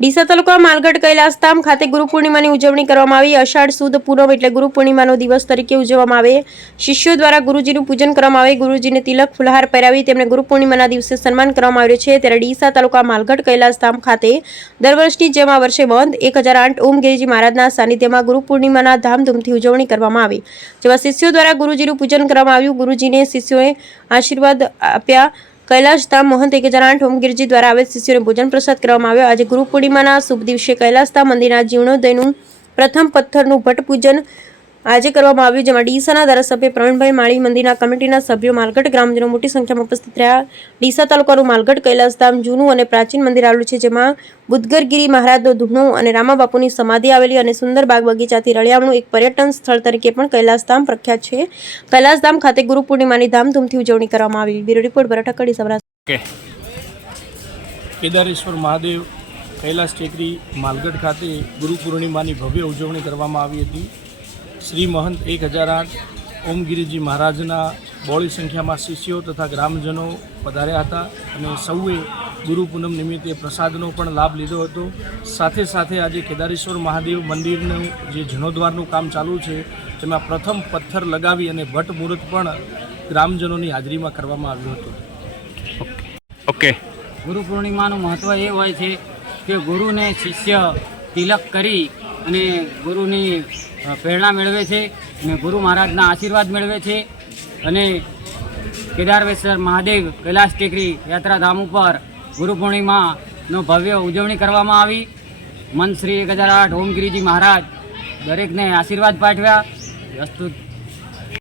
ડીસા તાલુકા માલગઢ કૈલાસધામ ખાતે ગુરુ પૂર્ણિમાની ઉજવણી કરવામાં આવી। અષાઢ સુદ પૂનમ એટલે ગુરુ પૂર્ણિમાનો દિવસ તરીકે ઉજવવામાં આવે। શિષ્યો દ્વારા ગુરુજીનું પૂજન કરવામાં આવે। ગુરુજીને તિલક ફુલહાર પહેરાવી તેમને ગુરુ પૂર્ણિમાના દિવસે સન્માન કરવામાં આવ્યું છે। ત્યારે ડીસા તાલુકા માલગઢ કૈલાસધામ ખાતે દર વર્ષની જેમ આ વર્ષે બંધ 1008 ઓમ ગિરિજી મહારાજના સાનિધ્યમાં ગુરુ પૂર્ણિમાના ધામધૂમથી ઉજવણી કરવામાં આવી, જેમાં શિષ્યો દ્વારા ગુરુજીનું પૂજન કરવામાં આવ્યું। ગુરુજીને શિષ્યોએ આશીર્વાદ આપ્યા। કૈલાસધામ મહંત 1008 ઓમ ગિરિજી દ્વારા આવેલ શિષ્યોને ભોજન પ્રસાદ કરવામાં આવ્યો। આજે ગુરુ પૂર્ણિમાના શુભ દિવસે કૈલાસધામ મંદિરના જીર્ણોદયનું પ્રથમ પથ્થરનું ભટ્ટ પૂજન આજે કરવામાં આવ્યું, જેમાં ડીસાના ધારાસભ્ય પ્રવીણભાઈ માળી, મંદિરના કમિટીના સભ્યો, માલગઢ ગ્રામજનો મોટી સંખ્યામાં ઉપસ્થિત રહ્યા। ડીસા તાલુકાનું માલગઢ કૈલાસધામ જૂનું અને પ્રાચીન મંદિર આવેલું છે, જેમાં બુદ્ધગરગીરી મહારાજનો ધૂણો અને રામાબાપુની સમાધિ આવેલી અને સુંદર બાગ બગીચાથી રળિયામણું એક પર્યટન સ્થળ તરીકે પણ કૈલાસધામ પ્રખ્યાત છે। કૈલાસધામ ખાતે ગુરુ પૂર્ણિમાની ધામધૂમથી ઉજવણી કરવામાં આવી। બ્યુરો રિપોર્ટ બરાઠકડી સૌરાષ્ટ્ર। કેદારેશ્વર મહાદેવ કૈલાસ ટેકરી માલગઢ ખાતે ગુરુ પૂર્ણિમાની ભવ્ય ઉજવણી કરવામાં આવી હતી। શ્રી મહંત 1008 ઓમ ગિરિજી મહારાજના બહોળી સંખ્યામાં શિષ્યો તથા ગ્રામજનો પધાર્યા હતા અને સૌએ ગુરુ પૂનમ નિમિત્તે પ્રસાદનો પણ લાભ લીધો હતો। સાથે સાથે આજે કેદારેશ્વર મહાદેવ મંદિરનું જે જીર્ણોદ્વારનું કામ ચાલુ છે તેમાં પ્રથમ પથ્થર લગાવી અને ભટ્ટ મુહૂર્ત પણ ગ્રામજનોની હાજરીમાં કરવામાં આવ્યું હતું। ઓકે, ગુરુ પૂર્ણિમાનું મહત્ત્વ એ હોય છે કે ગુરુને શિષ્ય તિલક કરી અને ગુરુની પ્રેરણા મેળવે છે અને ગુરુ મહારાજના આશીર્વાદ મેળવે છે અને કેદારેશ્વર મહાદેવ કૈલાસ ટેકરી યાત્રાધામ ઉપર ગુરુ પૂર્ણિમાનો ભવ્ય ઉજવણી કરવામાં આવી। મંત શ્રી 1008 ઓમ ગિરિજી મહારાજ દરેકને આશીર્વાદ પાઠવ્યા।